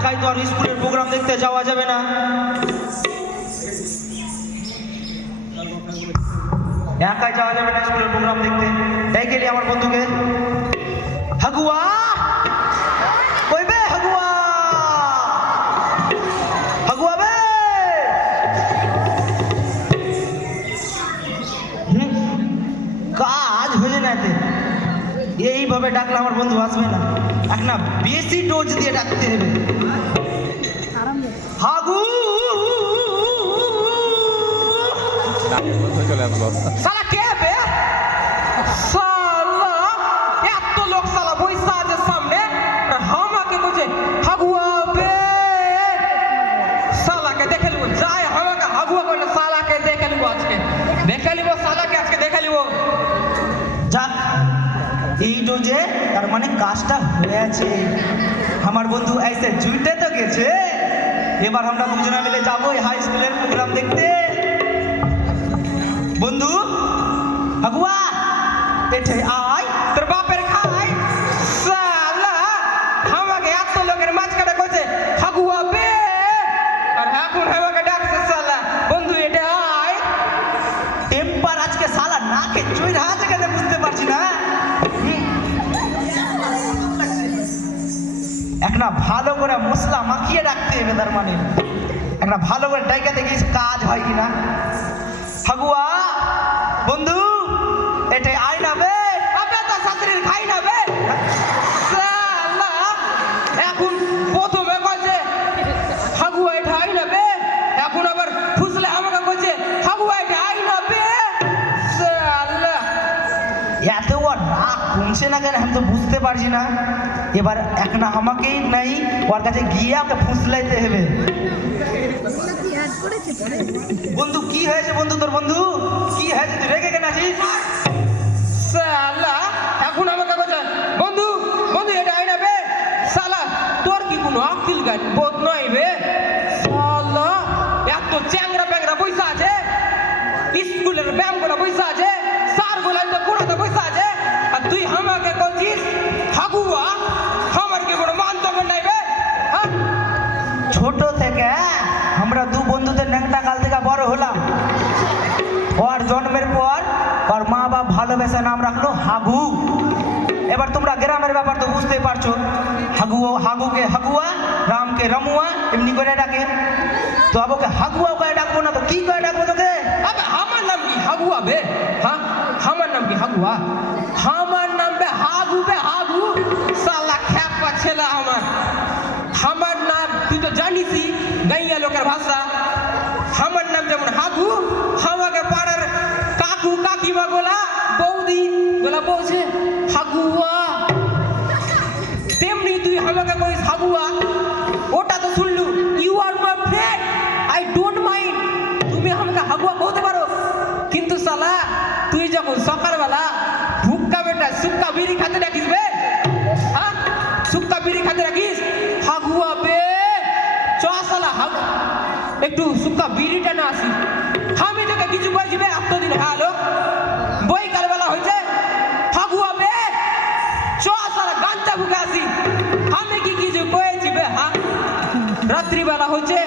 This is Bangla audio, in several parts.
একাই তো আর স্কুলের প্রোগ্রাম দেখতে যাওয়া যাবে না। একাই যাওয়া যাবে না স্কুলের প্রোগ্রাম দেখতে। তাই গেলি আমার বন্ধুকে। হাগুয়া! কই বে কাজ হয়ে না এইভাবে ডাকলে আমার বন্ধু আসবে না। না বেশি ডোজ দিয়ে ডাকতে হবে হাগু সালা কে ডোজে তার মানে কাজটা হয়েছে। আমার বন্ধু এসে জুইতে তো গেছে। এবার আমরা দুজনে মিলে যাব হাই স্কুলের প্রোগ্রাম দেখতে। বন্ধু হাগুয়া এঠে আয়, তোর বাপের খাই একটা ভালো করে মশলা মাখিয়ে রাখতে হবে তার মানে। একটা ভালো করে ডাইকা দেখিস কাজ হয় কিনা। হাগুয়া এত নাক কমছে না কেন আমি তো বুঝতে পারছি না। এবার এক না আমাকেই নাই, ওর কাছে গিয়ে ওকে ফুসলাইতে হবে। বন্ধু, কি হয়েছে বন্ধু তোর বন্ধু? কি হয়েছে? তুই রেগে কেন আছিস? সালা, এখন আমাকে বন্ধু বন্ধু, এটা আই না বে। সালা, তোর কি কোনো আকিল গান হাগু? এবার তোমরা গ্রামের ব্যাপার তো বুঝতেই পারছ। হাগু হাগুকে হাগুয়া, রামকে রমুয়া, এমনি করে ডাকে। তো আবুকে হাগুয়া করে ডাকবো না তো কি করে ডাকবো তোকে? আমার নাম কি হাগুয়া বে? হ্যাঁ? আমার নাম কি হাগুয়া? আমার নাম বে হাগু বে, হাগু। সালা খ্যাপা ছেলে আমার। আমার নাম, তুই তো জানিসই, গাইয়া লোকের ভাষা। আমার নাম যেমন হাগু আমাকে পাড়ার কাকু কাকিমা গোলা হাগুয়া। তেমনি তুই কইস হাগুয়া? ওটা তো শুনলু you are my friend I don't mind তুমি হাগুয়া বলতে পারো? কিন্তু সালা তুই যখন সকালবেলা ভুক্কা বেটা, সুক্কা বিড়ি খাতে রাখিস বে? হ্যাঁ? সুক্কা বিড়ি খাতে রাখিস হাগুয়া বে। চ সালা হাগ একটু সুক্কা বিড়িটা না আসি। আমি তোকে কিছু বলছি বে এতদিন হ্যালো হয়েছে। হাগুয়া বে চ সালা গানটা বুকে আসি। আমি কি কিছু কয়েছি বে হ্যাঁ রাত্রিবেলা হচ্ছে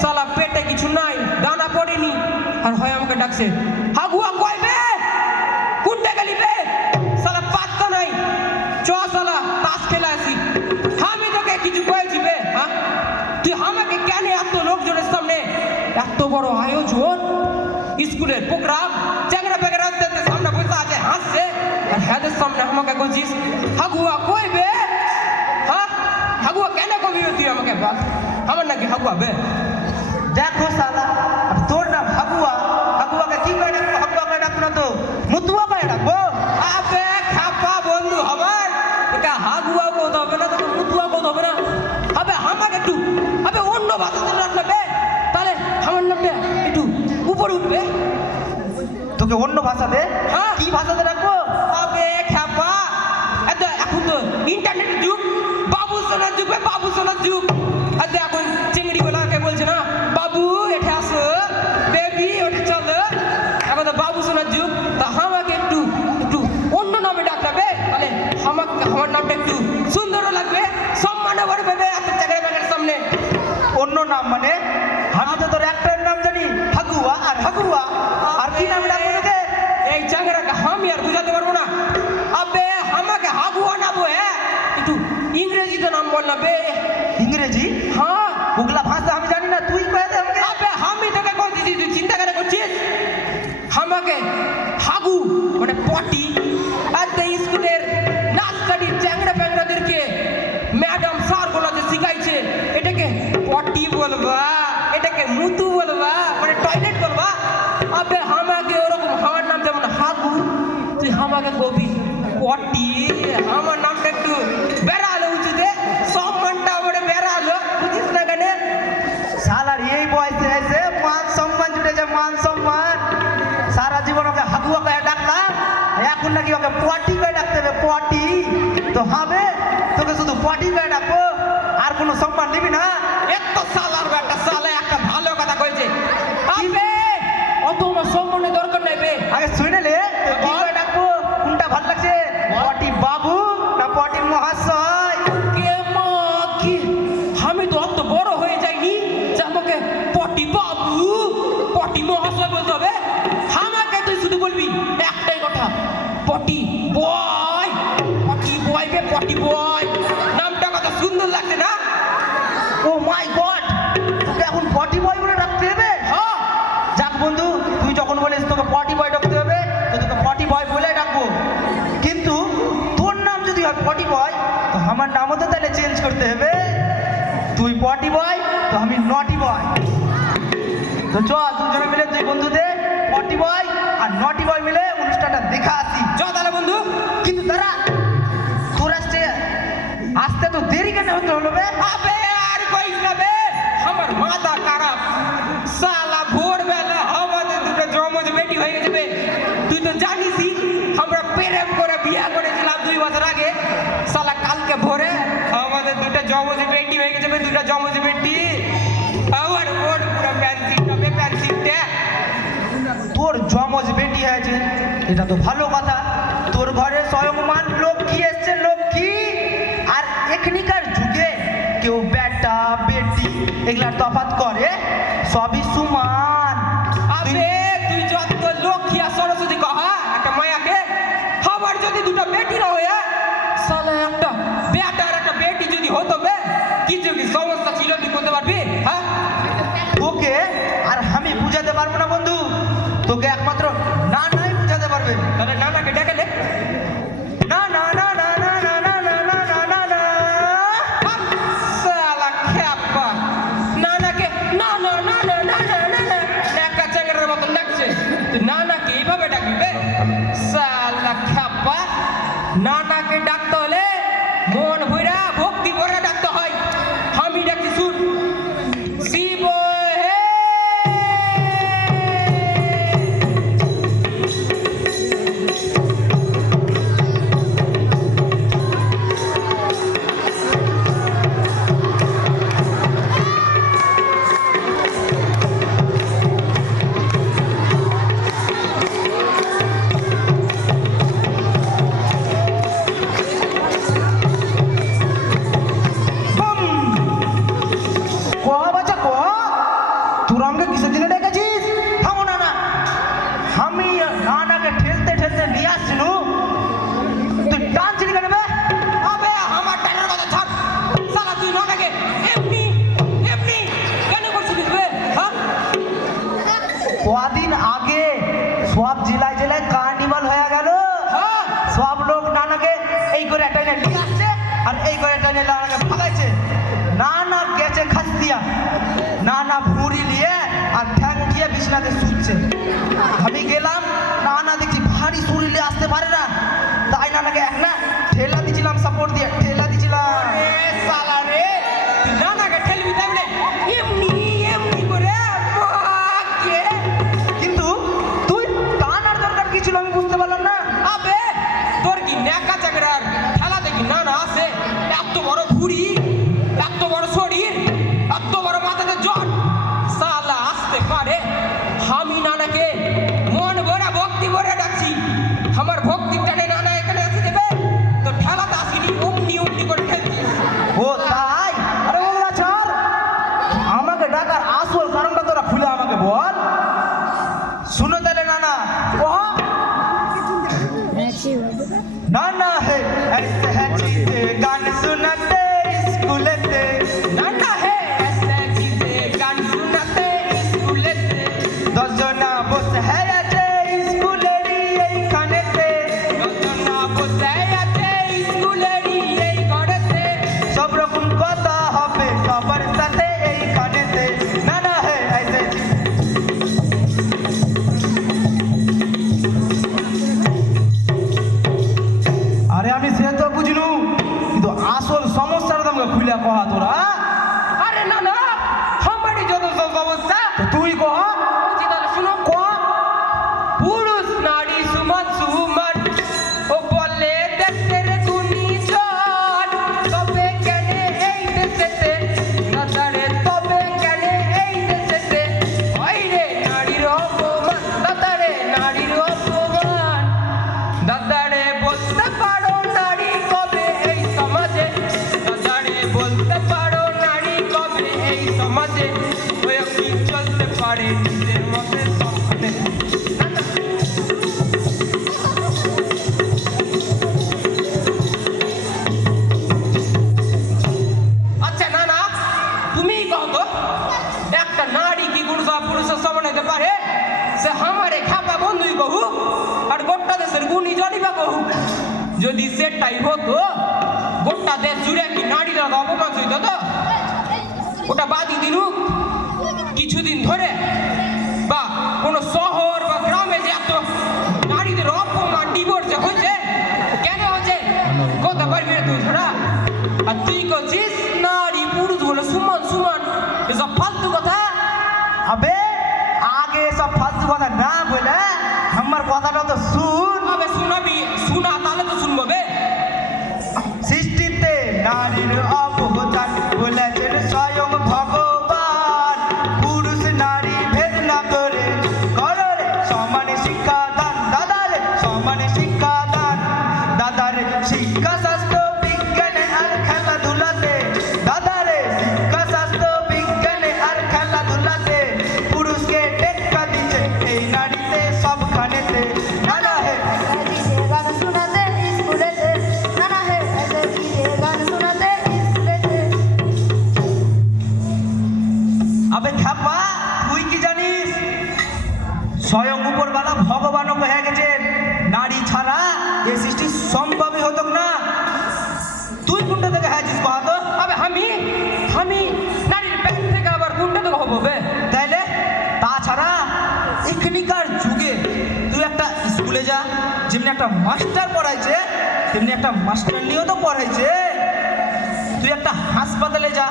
সালা পেটে কিছু নাই, দানা পড়েনি। আর হয় আমাকে ডাকছে হাগুয়া কই বে? কুন্ডে গেলি বে? সালা পাত্তা নাই। চ সালা তাস খেলা আসি। আমি তোকে কিছু কয়েছি বে হ্যাঁ তুই আমাকে কেন এত লোকজনের সামনে এত বড় আয়োজন? স্কুলের প্রোগ্রাম আর হ্যাদের সামনে আমাকে বলছিস হাগুয়া কই বে হ্যাঁ হাগুয়া কেন কবি তুই আমাকে বল আমার নাকি হাগুয়া বে দেখো সালা আর তোর ইংরেজিতে নাম না বে? ইংরেজি? হ্যাঁ। ওগুলা ভাষা আমি জানি না তুই কয়ে দে আমাকে। আবে আমি তোকে কই দিছি তুই চিন্তা করে করছিস? আমাকে হাগু মানে পটি আর তো স্কুলের নাচ কাটি চ্যাংড়া প্যাংড়াদেরকে ম্যাডাম স্যার গুলোতে শিখাইছে। এটাকে পটি বলবা এটাকে মুতু বলবা মানে টয়লেট বলবা। আবে আমাকে ওরকম আমার নাম যেমন হাগু তুই আমাকে কবি পটি আমার এখন নাকি ওকে পটি কয়ে ডাকতে হবে পটি তো হবে তোকে শুধু পটি কয়ে ডাকবো। আর কোনো সম্মান নিবি না? এত সালার একটা সালে একটা ভালো কথা কইছে। আবে অত আমার সম্মানের দরকার নাই বে। আগে শুনে লে কি। করে ডাকবো? কোনটা ভালো লাগছে? পটি বাবু না পটি মহাশয়? কে মা কি? আমি তো অত বড় করতে হবে। তুই পটি বয় তো আমি নটি বয় তো চল, দুজনে মিলে দুই বন্ধুদের পটি বয় আর নটি বয় মিলে অনুষ্ঠানটা দেখা আসি। চ তাহলে বন্ধু, কিন্তু তারা তোর আসছে আসতে তো দেরি কেন হতে হলো বে? আবে, আর কইস না আমার মাথা খারাপ। সালা ভোরবেলা আমাদের দুটো জমজ বেটি হয়ে গেছে বে। তুই তো জানিসই, আমরা প্রেম করে বিয়া করেছিলাম দুই বছর আগে। সালা কালকে ভোরে জমজ বেটি হয়ে গেছে বে দুটো জমজ বেটি আমার বোন পুরো প্যান্সিলটা বে প্যান্সিলটা তোর জমজ বেটি হয়েছে এটা তো ভালো কথা। তোর ঘরে স্বয়ংমান লক্ষ্মী এসছে, লক্ষ্মী। আর এখনিকার যুগে কেউ বেটা, বেটি, এগুলার তফাৎ করে, সবই সমান। আবে, তুই যত লক্ষ্মী আর সরস্বতী কহা, একটা মায়াকে, আমার যদি দুটো বেটি হয়ে, সালা না না আর এই করে নিয়ে নানাকে ভাগাইছে নানা গেছে খাস্তিয়া নানা ভুঁড়ি নিয়ে আর ঠ্যাং দিয়ে বিছনাতে শুচ্ছে আমি গেলাম নানা দেখছি ভারী শরীর নিয়ে আসতে পারে না। তাই নানাকে এক না ঠেলা দিছিলাম সাপোর্ট দিয়ে ঠেলা দিছিলাম। এ সালা রে তুই নানাকে ঠেলবি কিন্তু তুই টানার দরকার কি ছিল আমি জনিবা কহু। যদি সেটাই হতো, গোটা দেশ জুড়ে কি নারীরা অপমান হইতো তো? ওটা বাদি দিনুক কিছুদিন ধরে বা কোনো শহর বা গ্রামে যে এত নারীদের অপমান ডিভোর্স হয়েছে, কেন হচ্ছে কথা পারবি না তুই ছাড়া আর তুই করছিস নারী পুরুষ বলে সুমান সুমান, এসব ফালতু কথা? আবে, আগে সব ফালতু কথা না বলে আমার কথাটা তো শুন। শোনাবি? শোনা তাহলে তো শুনব। যেমনি একটা মাস্টার পড়াইছে তেমনি একটা মাস্টার নিয়েও তো পড়াইছে। তুই একটা হাসপাতালে যা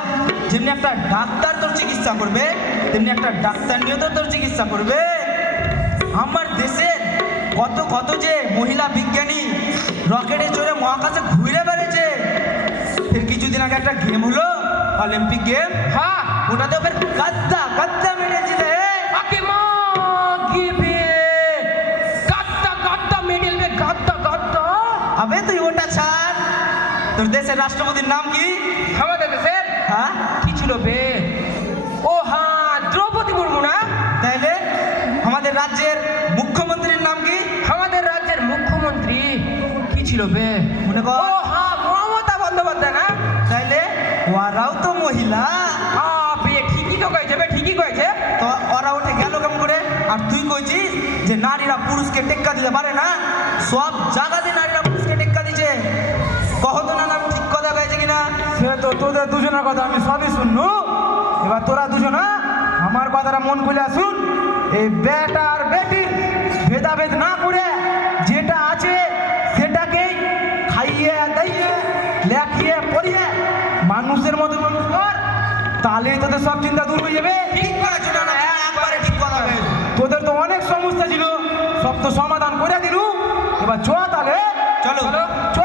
যেমনি একটা ডাক্তার তোর চিকিৎসা করবে তেমনি একটা ডাক্তার নিয়েও তো তোর চিকিৎসা করবে। আমার দেশের কত কত যে মহিলা বিজ্ঞানী রকেটে চড়ে মহাকাশে ঘুরে বেড়েছে ফের কিছুদিন আগে একটা গেম হলো অলিম্পিক গেম। হ্যাঁ। ওটাতে ফের গাদ্দা গাদ্দা মেরেছিল তোর দেশের রাষ্ট্রপতির নাম কি? আমাদের দেশের হ্যাঁ? কি ছিল বে? ও হ্যাঁ দ্রৌপদী মুর্মু না? তাইলে আমাদের রাজ্যের মুখ্যমন্ত্রীর নাম কি? আমাদের রাজ্যের মুখ্যমন্ত্রী কি ছিল বে? মনে কর। ও হ্যাঁ মমতা বন্দ্যোপাধ্যায় না? তাইলে ওরাও তো মহিলা। ঠিকই তো কয়েছে বে ঠিকই কয়েছে তো ওরা উঠে গেল কেমন করে? আর তুই কইছিস যে নারীরা পুরুষকে টেক্কা দিতে পারে না? সব জায়গাতে নারীরা তো তোদের দুজনের কথা আমি সবই শুনলু এবার তোরা দুজনা আমার কথাটা মন খুলে শুন। এই বেটা আর বেটি ভেদাভেদ না করে যেটা আছে সেটাকেই খাইয়ে দাইয়ে লেখিয়ে পড়িয়ে মানুষের মতো মানুষ কর তাহলেই তোদের সব চিন্তা দূর হয়ে যাবে। ঠিক না না একবারে ঠিক কথা তোদের তো অনেক সমস্যা ছিল সব তো সমাধান করে দিলু। এবার চ তাহলে। চলো। চলো